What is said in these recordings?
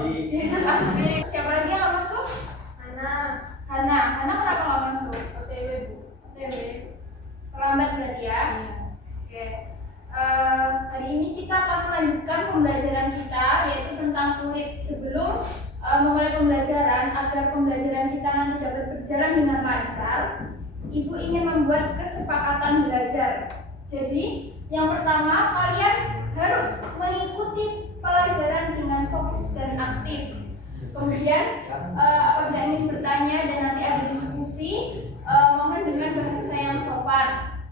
Biasa kambing. Siapa lagi yang nggak masuk? Hana kenapa nggak masuk? OTW Bu. OTW. Terlambat berarti ya? Iya. Oke. Hari ini kita akan melanjutkan pembelajaran kita yaitu tentang kulit. Sebelum memulai pembelajaran, agar pembelajaran kita nanti dapat berjalan dengan lancar, Ibu ingin membuat kesepakatan belajar. Jadi, yang pertama, kalian harus mengikuti pelajaran dengan fokus dan aktif. Kemudian, apabila ingin bertanya dan nanti ada diskusi, mohon dengan bahasa yang sopan.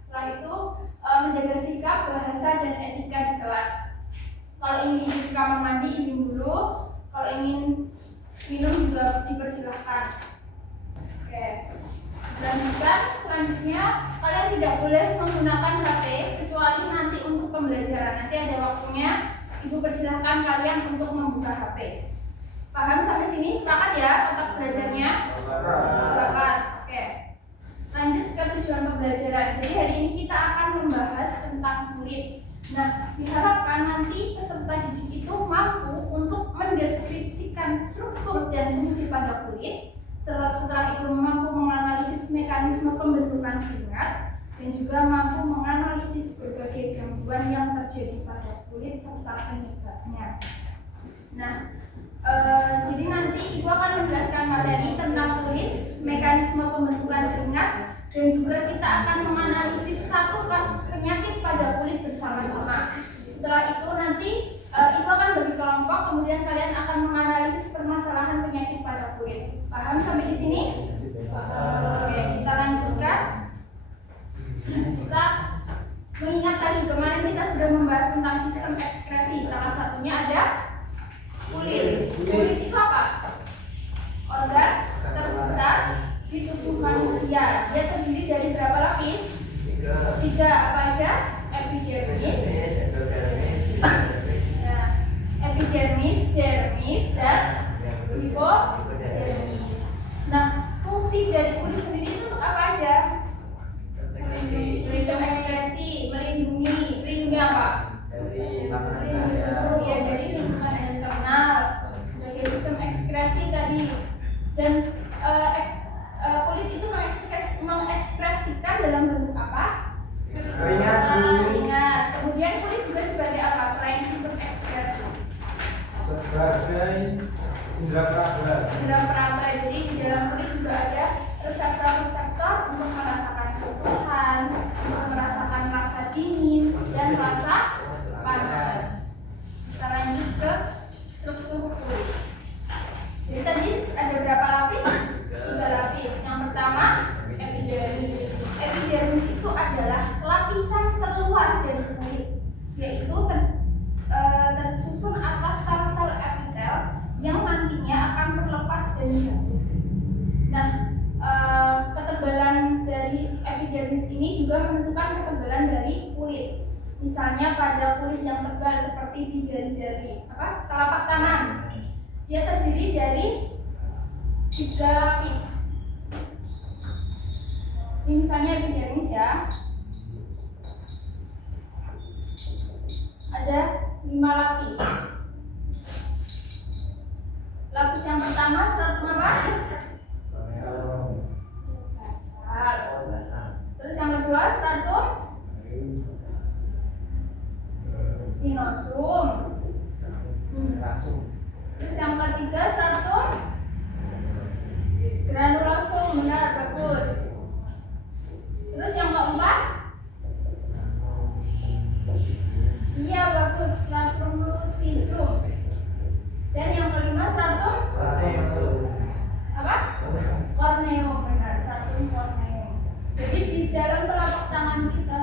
Setelah itu, menjaga sikap, bahasa, dan etika di kelas. Kalau ingin izin ke kamar mandi, izin dulu. Kalau ingin minum juga dipersilahkan. Oke. Lanjutkan, selanjutnya kalian tidak boleh menggunakan HP kecuali nanti untuk pembelajaran. Nanti ada waktunya, Ibu persilahkan kalian untuk membuka HP. Paham sampai sini? Sepakat ya otak belajarnya? Sepakat. Oke. Lanjut ke tujuan pembelajaran. Jadi hari ini kita akan membahas tentang kulit. Nah, diharapkan nanti peserta didik itu mampu untuk mendeskripsikan struktur dan fungsi pada kulit. Setelah itu mampu menganalisis mekanisme pembentukan keringat dan juga mampu menganalisis berbagai gangguan yang terjadi pada kulit serta penyebabnya. Nah, jadi nanti Ibu akan menjelaskan materi tentang kulit, mekanisme pembentukan keringat, dan juga kita akan menganalisis satu kasus penyakit pada kulit bersama-sama. Setelah itu nanti Ibu akan bagi kelompok, kemudian kalian akan menganalisis permasalahan penyakit pada kulit. Paham sampai di sini? Oke, kita lanjutkan. Kita mengingat tadi kemarin kita sudah membahas tentang sistem ekskresi. Salah satunya ada kulit. Kulit itu apa? Organ terbesar di tubuh manusia. Dia terdiri dari berapa lapis? Tiga. Apa aja? Epidermis, epidermis, dermis, dan hipodermis. Nah, fungsi dari kulit sendiri itu apa aja? Sistem ekskresi, melindungi apa? Melindungi tubuh ya dari lingkungan eksternal sebagai sistem ekskresi tadi. Dan kulit itu mengekspresikan dalam bentuk apa? Keringat. Kemudian kulit juga sebagai apa selain sistem ekskresi? Sebagai indera peraba. Indera peraba. Jadi di dalam kulit juga ada reseptor-reseptor untuk merasakan sentuhan, untuk merasakan rasa dingin dan rasa panas. Kita lanjut ke struktur kulit. Jadi tadi ada berapa lapis? 3 lapis. Yang pertama epidermis. Epidermis itu adalah lapisan terluar dari kulit, yaitu tersusun atas sel-sel epitel yang nantinya akan terlepas dan jatuh. Nah, ketebalan dari epidermis ini juga menentukan ketebalan dari kulit. Misalnya pada kulit yang tebal seperti di jari-jari telapak tangan, dia terdiri dari 3 lapis. Ini misalnya epidermis ya. Ada 5 lapis. Lapis yang pertama stratum apa? Basal. Terus yang kedua stratum spinosum. Terus yang ketiga stratum granulosum. Benar, bagus. Terus yang keempat? Iya, bagus, stratum lucidum. Dan yang kelima stratum apa? Corneum. Benar, stratum corneum. Jadi di dalam telapak tangan kita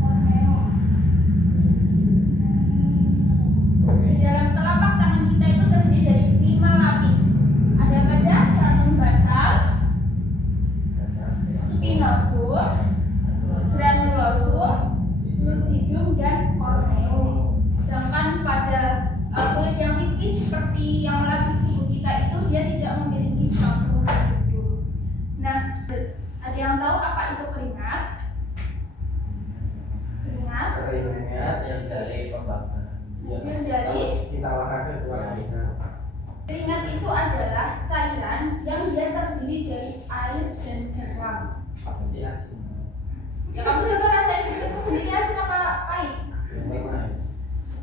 corneum. Di dalam telapak tangan kita itu terdiri dari 5 lapis. Ada apa aja? Stratum basal, spinosum, granulosum, lucidum, dan corneum. Sedangkan pada kulit yang tipis seperti yang melapis tubuh kita itu dia tidak memiliki stratum lucidum. Nah, ada yang tahu apa itu keringat? Keringat yang dari pembakaran. Hasil dari Kita olahraga keluar keringat. Ya kamu coba rasain itu sendiri, asin apa pahit?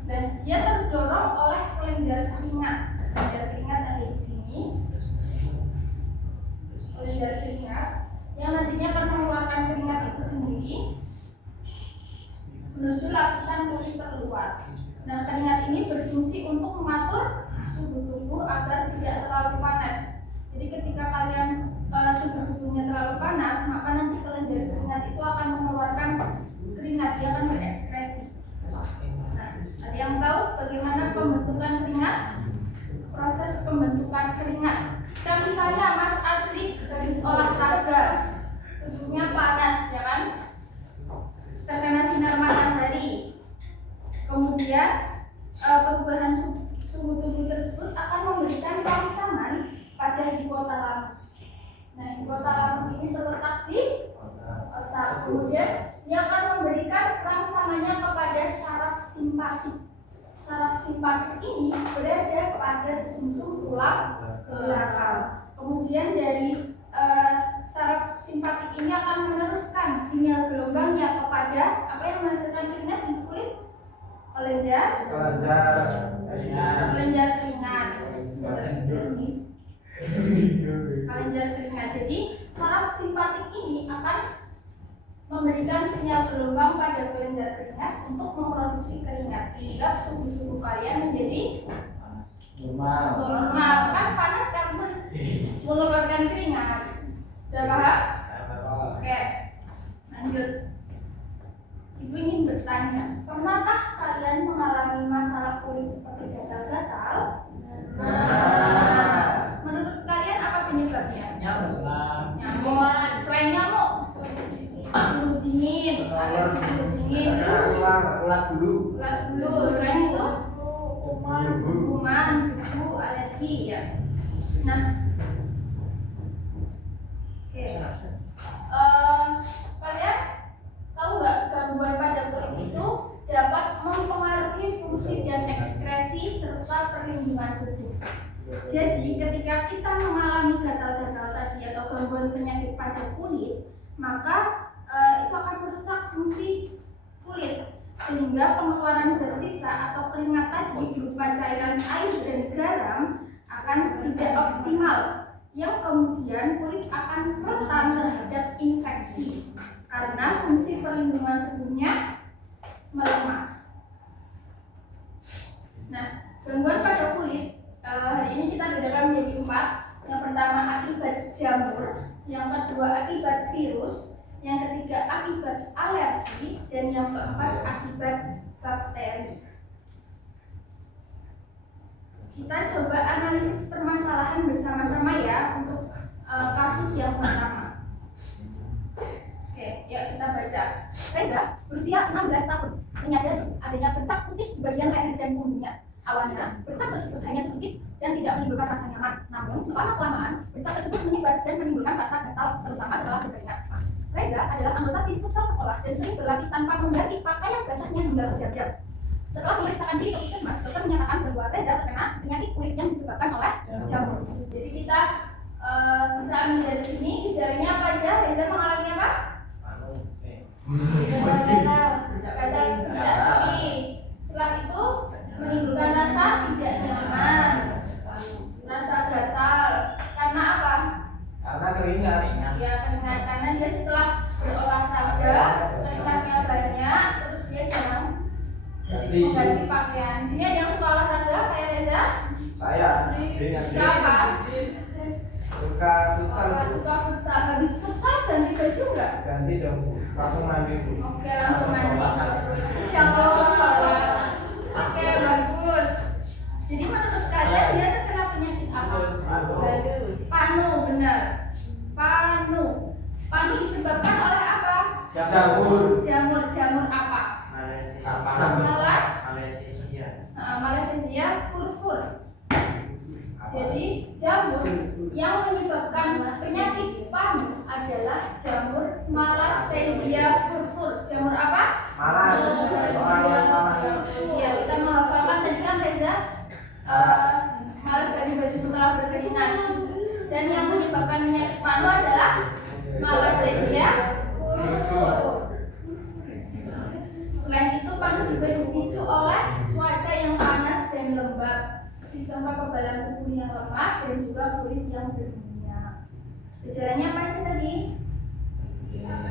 Dan dia terdorong oleh kelenjar keringat. Kelenjar keringat ada di sini. Kelenjar keringat yang nantinya akan mengeluarkan keringat itu sendiri menuju lapisan kulit terluar. Nah, keringat ini berfungsi untuk mengatur suhu tubuh agar tidak terlalu panas. Jadi ketika kalian suhu tubuhnya terlalu panas, maka nanti kelenjar keringat itu akan mengeluarkan keringat, dia akan berekspresi. Nah, ada yang tahu bagaimana pembentukan keringat? Proses pembentukan keringat. Nah, misalnya Mas Adri habis olahraga, tubuhnya panas, ya kan? Terkena sinar matahari. Kemudian perubahan suhu tubuh tersebut akan memberikan rangsangan pada hipotalamus. Nah, hipotalamus ini terletak di otak. Kemudian dia akan memberikan rangsangannya kepada saraf simpatik. Saraf simpatik ini berada pada sumsum tulang belakang. Kemudian dari saraf simpatik ini akan meneruskan sinyal gelombangnya kepada apa yang menghasilkan keringat di kulit? Kelenjar keringat. Kelenjar keringat. Jadi saraf simpatik ini akan memberikan sinyal gelombang pada kelenjar keringat untuk memproduksi keringat sehingga suhu tubuh kalian menjadi normal. Kan panas karena mengeluarkan keringat. Sudah paham? Oke, lanjut. Ibu ingin bertanya, pernahkah kalian mengalami masalah kulit seperti gatal-gatal? Menurut kalian apa penyebabnya? Nyamuk. Selain nyamuk, suhu dingin, alergi suhu dingin, terus ulat bulu. Selain itu, kuman, debu, alergi ya. Nah, oke. Kalian tahu nggak gangguan pada kulit itu dapat mempengaruhi fungsi dan ekspresi serta perlindungan tubuh. Jadi ketika kita mengalami gatal-gatal tadi atau gangguan penyakit pada kulit, maka itu akan merusak fungsi kulit sehingga pengeluaran zat sisa atau keringat tadi berupa cairan air dan garam akan tidak optimal, yang kemudian kulit akan rentan terhadap infeksi karena fungsi perlindungan tubuhnya melemah. Nah, gangguan pada kulit hari ini kita bedakan menjadi 4. Yang pertama akibat jamur, yang kedua akibat virus, yang ketiga akibat alergi, dan yang keempat akibat bakteri. Kita coba analisis permasalahan bersama-sama ya untuk kasus yang pertama. Oke, yuk kita baca. Reza berusia 16 tahun menyadari adanya bercak putih di bagian leher dan punggungnya. Awalnya bercak tersebut hanya sedikit dan tidak menimbulkan rasa nyaman. Namun lama-kelamaan bercak tersebut menyebar dan menimbulkan rasa gatal, terutama setelah berkeringat. Reza adalah anggota tim futsal sekolah dan sering berlatih tanpa mengganti pakaian basahnya hingga berjam-jam. Setelah memeriksakan diri ke puskesmas, dokter menyatakan bahwa Reza terkena penyakit kulit yang disebabkan oleh jamur. Jadi kita bisa ambil dari sini gejalanya apa aja? Reza mengalami apa? Gatal bercak putih. Setelah itu menimbulkan rasa tidak nyaman, rasa gatal. Karena apa? Karena keringat. Ya, keringat. Karena dia setelah berolahraga keringatnya banyak, terus dia jarang ganti pakaian. Di sini ada yang suka olahraga kayak Reza? Saya. Siapa? Suka futsal. Suka futsal. Habis futsal ganti baju nggak? Ganti dong, langsung mandi. Oke, langsung mandi. Bagus. Insyaallah. Oke, bagus. Jadi menurut kalian dia terkena penyakit apa? Panu, benar. Panu disebabkan oleh apa? Jamur apa? Malassezia furfur. Jadi jamur yang menyebabkan penyakit panu adalah jamur Malassezia furfur. Jamur apa? Malas. Iya, kita menghafalkan tadi kan Reza malas ganti baju setelah berkeringat. Dan yang menyebabkan penyakit panu adalah Malassezia furfur. letupan juga dipicu oleh cuaca yang panas dan lembab, sistem kekebalan tubuh yang lemah, dan juga kulit yang berminyak. Gejalanya apa aja tadi?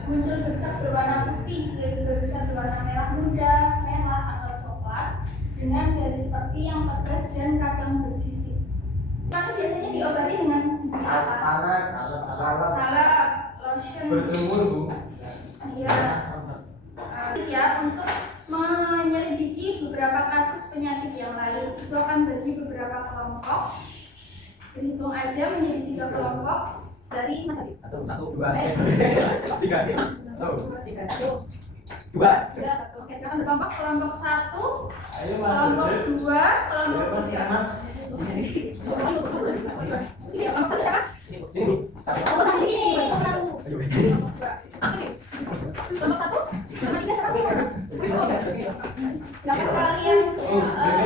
Muncul bercak berwarna putih, dan juga bisa berwarna merah muda, merah atau coklat, dengan garis tepi yang tegas dan kadang bersisik. Tapi biasanya diobati dengan apa? Salep, lotion. Berjemur Bu. Iya. Ya, untuk menyelidiki beberapa kasus penyakit yang lain itu akan bagi beberapa kelompok. Berhitung aja menjadi 3 kelompok dari Mas Habib. 1, 2, 3. Oke, sekarang kelompok 1, Ayo Mas. kelompok 2, kelompok 3. Iya, kelompok 1 siapa? Sini. Kelompok 1 sini. Kelompok 1, sama 3 siapa? Silakan kalian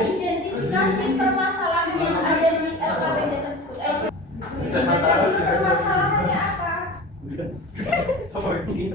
identifikasi permasalahan yang ada di LKPD tersebut. Permasalahannya apa? Sama ini.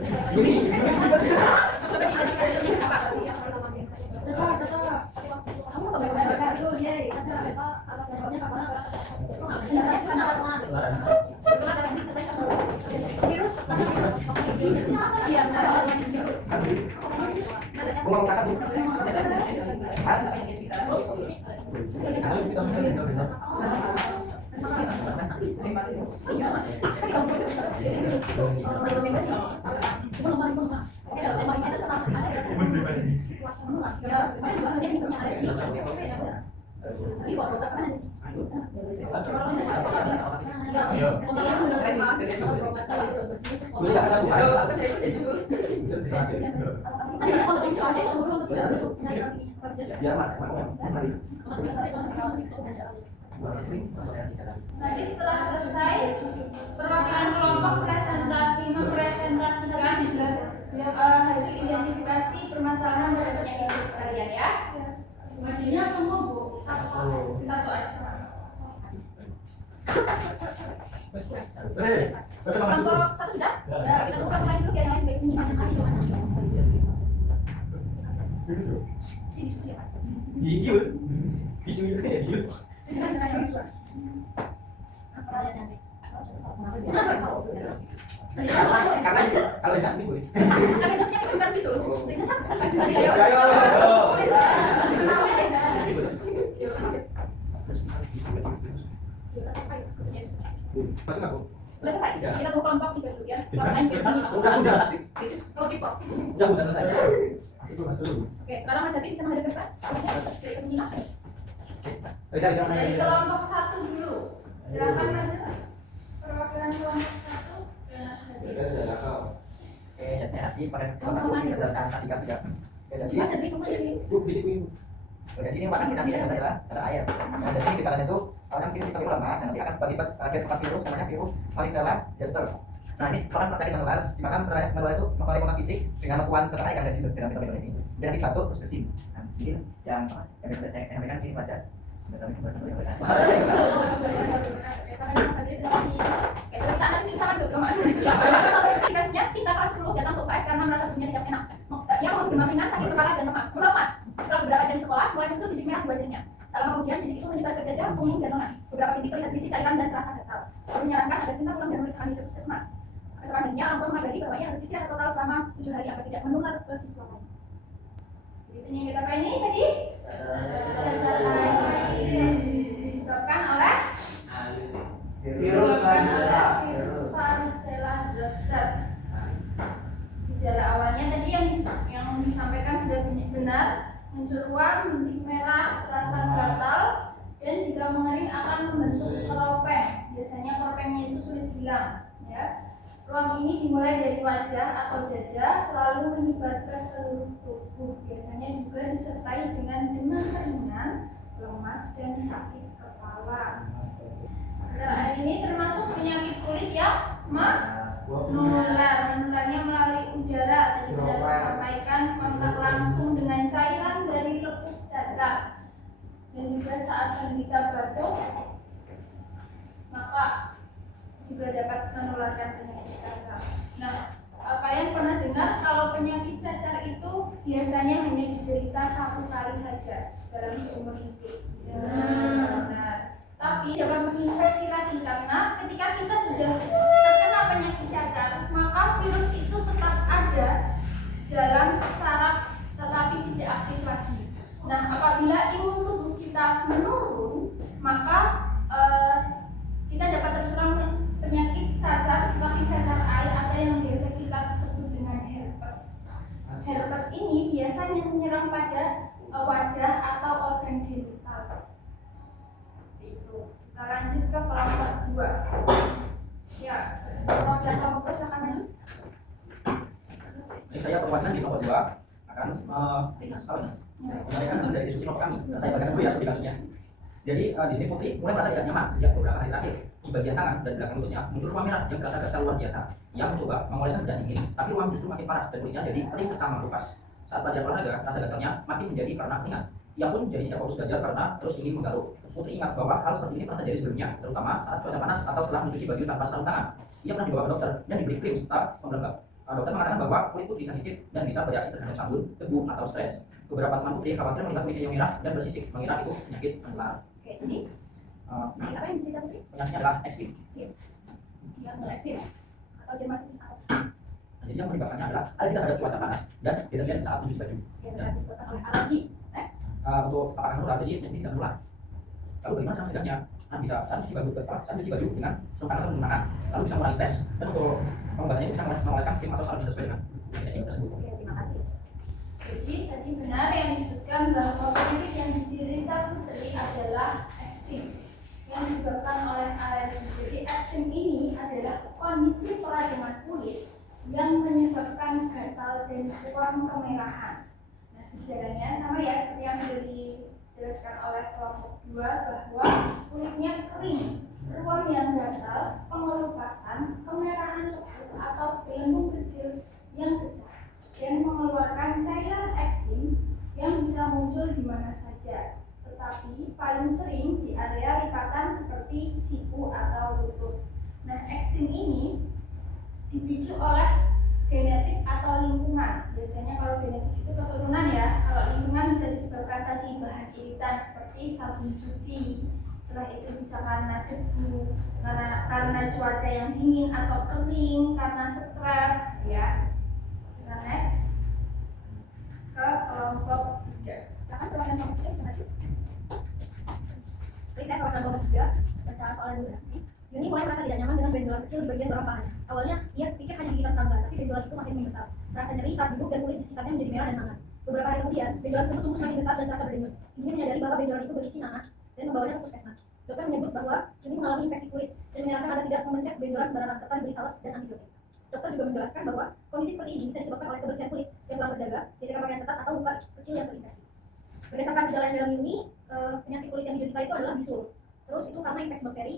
Nanti setelah selesai perwakilan kelompok mempresentasikan hasil identifikasi permasalahan pada penyakit kalian ya. Majunya semua Bu. Satu aja. Kelompok 1 sudah? Kita buka lain dulu biar yang lain baik menyimak. Kalau cantik boleh. Masuk aku. Udah selesai. Kita tunggu kelompok 3 dulu ya. Kelompok lain biar menyimak. Udah. Logis kok. Udah selesai. Oke, sekarang Mas Habib bisa menghadap depan. Kita ikut menyimak. Bisa. Dari kelompok 1 dulu. Silakan aja. Perwakilan kelompok 1 dan Mas Habib. Jadi ini makan kita tidak adalah air. Nah, jadi ini gejala itu orang virus sistem lemah dan nanti akan berakibat ada virus namanya virus varicella zoster. Nah, ini kalau penyakit menular, maka menular itu mempengaruhi kontak fisik dengan lekuan terkena yang ada di dalam botol ini. Dia nanti batuk terus bersin. Nah, ini yang bisa saya sampaikan ini baca. Kasusnya Sinta kelas 10 datang ke UKS karena merasa tubuhnya tidak enak. Ia mau demam ringan, sakit kepala dan lemah. Melemas. Setelah beberapa jam sekolah, mulai muncul titik merah di wajahnya. Tak lama kemudian titik itu menyebar ke dada, punggung, dan lengan. Beberapa titik terlihat berisi cairan dan terasa gatal. Lalu menyarankan agar Sinta pulang dan memeriksakan diri ke puskesmas. Keesokan harinya, orang tua mengabari bahwa ia harus istirahat total selama 7 hari agar tidak menular ke siswa lain. Jadi yang kita pakai ini tadi disebabkan oleh Virus varicella zoster. Gejala awalnya tadi yang disampaikan sudah benar, muncul ruam, bintik merah, rasa gatal, dan jika mengering akan membentuk keropeng. Biasanya keropengnya itu sulit hilang, ya. Ruam ini dimulai dari wajah atau dada, lalu menyebar ke seluruh tubuh. Biasanya juga disertai dengan demam ringan, lemas, dan sakit kepala. Gejala ini termasuk penyakit kulit yang menularnya melalui udara. Tadi sudah disampaikan, kontak langsung dengan cairan dari lekuk cacar, dan juga saat penderita batuk, maka juga dapat menularkan penyakit cacar. Nah, kalian pernah dengar kalau penyakit cacar itu biasanya hanya diderita 1 kali saja dalam seumur hidup. Nah, tapi dapat menginfeksi lagi karena ketika kita sudah terkena penyakit cacar, maka virus itu tetap ada dalam saraf tetapi tidak aktif lagi. Nah, apabila imun tubuh kita menurun, maka kita dapat terserang penyakit cacar, tetapi cacar air atau yang biasa kita sebut dengan herpes. Herpes ini biasanya menyerang pada wajah atau organ genital. Itu. Kita lanjut ke kelompok 2. Ya, kelompok 2 silakan lanjut. Ini saya perwakilan di kelompok 2 akan menyampaikan hasil dari diskusi kelompok kami. Saya bacakan dulu ya studi kasusnya. Jadi di sini Putri mulai merasa tidak nyaman sejak beberapa hari terakhir. Di bagian tangan dan belakang lututnya muncul ruam merah yang terasa gatal luar biasa. Ia mencoba mengoleskan dan dingin, tapi ruam justru makin parah dan kulitnya jadi kering serta mengelupas. Saat belajar olahraga, rasa gatalnya makin menjadi karena keringat. Ia pun jadi tidak fokus belajar karena terus ingin menggaruk. Putri ingat bahwa hal seperti ini pernah terjadi sebelumnya, terutama saat cuaca panas atau setelah mencuci baju tanpa sarung tangan. Ia pernah dibawa ke dokter dan diberi krim serta pelembab. Dokter mengatakan bahwa kulit Putri sensitif dan bisa bereaksi terhadap sabun, debu, atau stres. Beberapa teman Putri khawatir melihat kulitnya yang merah dan bersisik, mengira itu penyakit menular. Oke, jadi apa yang diderita Putri? Penyakitnya adalah eksim. Ya, eksim atau dermatitis atau Jadi yang menyebabkannya adalah alergi terhadap cuaca panas dan deterjen saat mencuci baju. yang disebabkan oleh alergi. Next. Untuk apakah menular jadi ini tidak menular. Lalu bagaimana cara mencegahnya? Nah, bisa saat mencuci baju dengan sarung tangan atau menggunakan, lalu bisa mengurangi stres dan untuk pengobatannya bisa mengoleskan krim atau sabun yang sesuai dengan definisi tersebut. Oke, terima kasih. Jadi tadi benar yang disebutkan bahwa penyakit yang diderita Putri adalah eksim yang disebabkan oleh alergi. Jadi eksim ini adalah kondisi peradangan kulit yang menyebabkan gatal dan ruam kemerahan. Nah, gejalanya sama ya seperti yang sudah dijelaskan oleh kelompok 2 bahwa kulitnya kering, ruam yang gatal, pengelupasan, kemerahan lekuk atau gelembung kecil yang pecah dan mengeluarkan cairan eksim yang bisa muncul di mana saja, tetapi paling sering di area lipatan seperti siku atau lutut. Nah, eksim ini dipicu oleh genetik atau lingkungan. Biasanya kalau genetik itu keturunan ya, kalau lingkungan bisa disebabkan tadi bahan iritan seperti sabun cuci, setelah itu bisa karena debu, karena cuaca yang dingin atau kering, karena stres ya. Kita next ke kelompok 3. Silakan perwakilan kelompok 3 bisa maju. Baik, saya perwakilan kelompok 3 baca soalnya dulu ya. Yuni mulai merasa tidak nyaman dengan benjolan kecil di bagian bawah pahanya. Awalnya ia pikir hanya digigitan serangga, tapi benjolan itu makin membesar. Terasa nyeri saat duduk dan kulit di sekitarnya menjadi merah dan hangat. Beberapa hari kemudian, benjolan tersebut tumbuh semakin besar dan terasa berdenyut. Yuni menyadari bahwa benjolan itu berisi nanah dan membawanya ke puskesmas. Dokter menyebut bahwa Yuni mengalami infeksi kulit dan menyarankan agar tidak memencet benjolan sembarangan serta diberi salep dan antibiotik. Dokter juga menjelaskan bahwa kondisi seperti ini bisa disebabkan oleh kebersihan kulit yang kurang terjaga, gesekan pakaian ketat atau luka kecil yang terinfeksi. Berdasarkan gejala yang dalam Yuni, penyakit kulit yang diderita itu adalah bisul. Terus itu karena infeksi bakteri,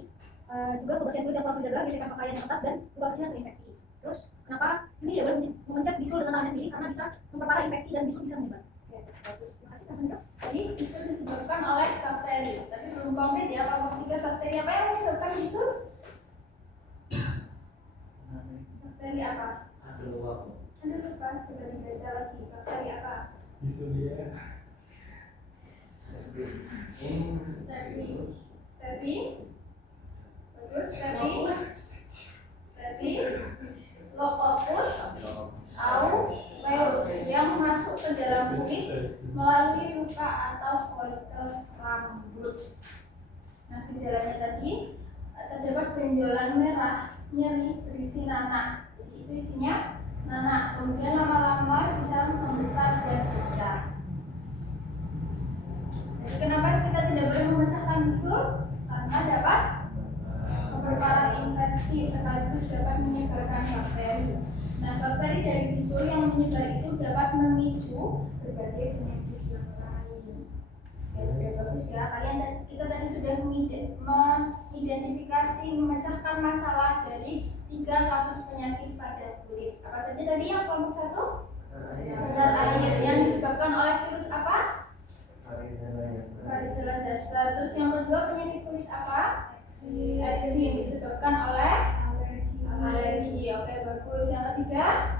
juga kebersihan kulit yang kurang terjaga, gesekan pakaian yang ketat dan luka kecil yang terinfeksi. Terus kenapa Yuni tidak boleh memencet bisul dengan tangannya sendiri karena bisa memperparah infeksi dan bisul bisa menyebar. Oke, bagus. Terima kasih teman-teman. Jadi bisul disebabkan oleh bakteri, tapi belum konkret ya. Kelompok 3 bakteri apa yang menyebabkan bisul? Bakteri apa? Aduh lupa, coba dibaca lagi. Bakteri apa? Bisul Stepi. Bagus, Stepi. Lococcus aureus yang masuk ke dalam kulit melalui luka atau folikel rambut. Nah, gejalanya tadi terdapat benjolan merah, nyeri, berisi nanah. Jadi itu isinya nanah. Kemudian lama-lama bisa membesar dan pecah. Jadi kenapa kita tidak boleh memecahkan bisul? Karena dapat memperparah infeksi sekaligus dapat menyebarkan bakteri. Nah, bakteri dari bisul yang menyebar itu dapat memicu berbagai penyakit yang lain. Ya, sudah bagus ya. Kita tadi sudah mengidentifikasi, memecahkan masalah dari 3 kasus penyakit pada kulit. Apa saja tadi yang kelompok 1? Cacar air yang disebabkan oleh virus apa? Varicella zoster. Terus yang kedua penyakit kulit apa? Eksim disebabkan oleh alergi. Oke, bagus. Yang ketiga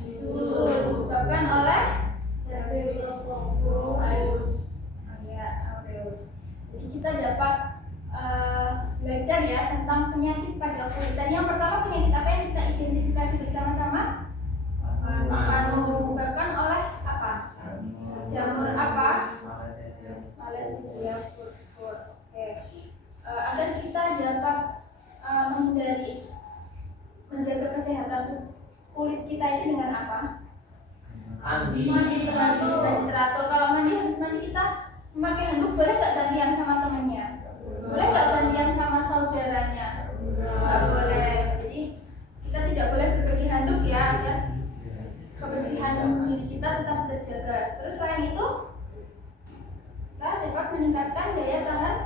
Susul disebabkan oleh aureus. Jadi kita dapat belajar ya tentang penyakit pada kulit. Tadi yang pertama penyakit apa yang kita identifikasi bersama-sama? Panu disebabkan oleh apa? Jamur apa? Malassezia furfur. Oke. Agar kita dapat menjaga kesehatan kulit kita itu dengan apa? Mandi teratur. Kalau habis mandi kita memakai handuk, boleh nggak gantian sama temannya? Boleh nggak gantian sama saudaranya? Nggak boleh. Jadi kita tidak boleh berbagi handuk ya, agar kebersihan diri kita tetap terjaga. Terus selain itu kita dapat meningkatkan daya tahan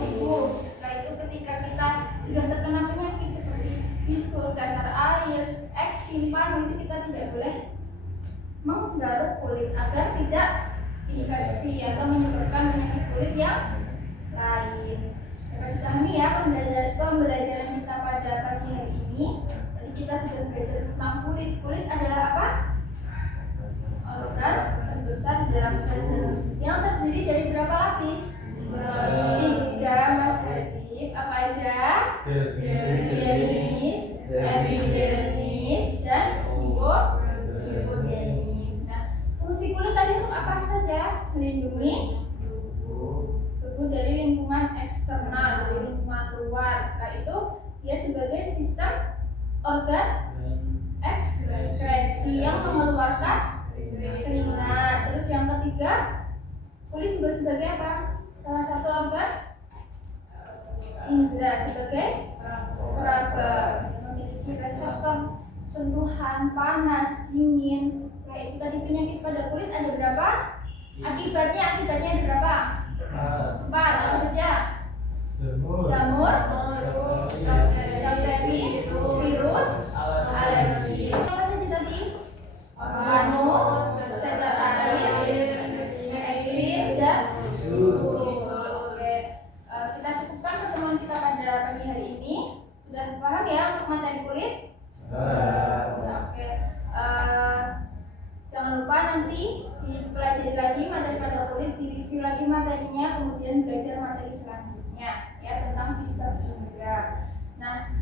tubuh. Setelah itu ketika kita sudah terkena penyakit seperti bisul, cacar air, eksim, panu, itu kita tidak boleh menggaruk kulit agar tidak infeksi atau menyebabkan penyakit kulit yang lain. Dapat dipahami ya pembelajaran kita pada pagi hari ini. Tadi kita sudah belajar tentang kulit. Kulit adalah apa? Organ terbesar di dalam tubuh yang terdiri dari berapa lapis? 3, Mas Hasib. Apa aja? Dermis, epidermis, dan hipodermis. Nah, fungsi kulit tadi untuk apa saja? Melindungi tubuh dari lingkungan eksternal, dari lingkungan luar. Setelah itu, dia sebagai sistem organ ekskresi yang mengeluarkan keringat. Terus yang ketiga, kulit juga sebagai apa? Salah satu organ indera, sebagai peraba yang memiliki reseptor sentuhan panas, dingin. Setelah itu tadi penyakit pada kulit ada berapa? Akibatnya ada berapa? 4. Apa saja? Jamur, bakteri, virus, alergi. Apa saja tadi? Panu, cacar air, eksim, dan Oke. Kita cukupkan pertemuan kita pada pagi hari ini. Sudah paham ya untuk materi kulit? Oke. Jangan lupa nanti dipelajari lagi materi pada kulit, direview lagi materinya, kemudian belajar materi selanjutnya ya tentang sistem indera. Nah,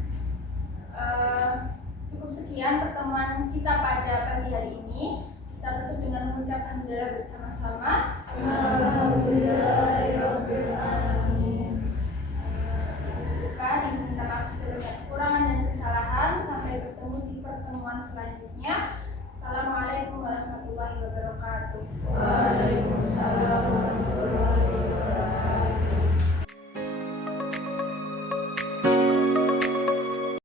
cukup sekian pertemuan kita pada pagi hari ini. Kita tutup dengan mengucap hamdalah bersama-sama. Alhamdulillahirabbil alamin. Cukupkan, ini minta maaf segala kekurangan dan kesalahan. Sampai bertemu di pertemuan selanjutnya.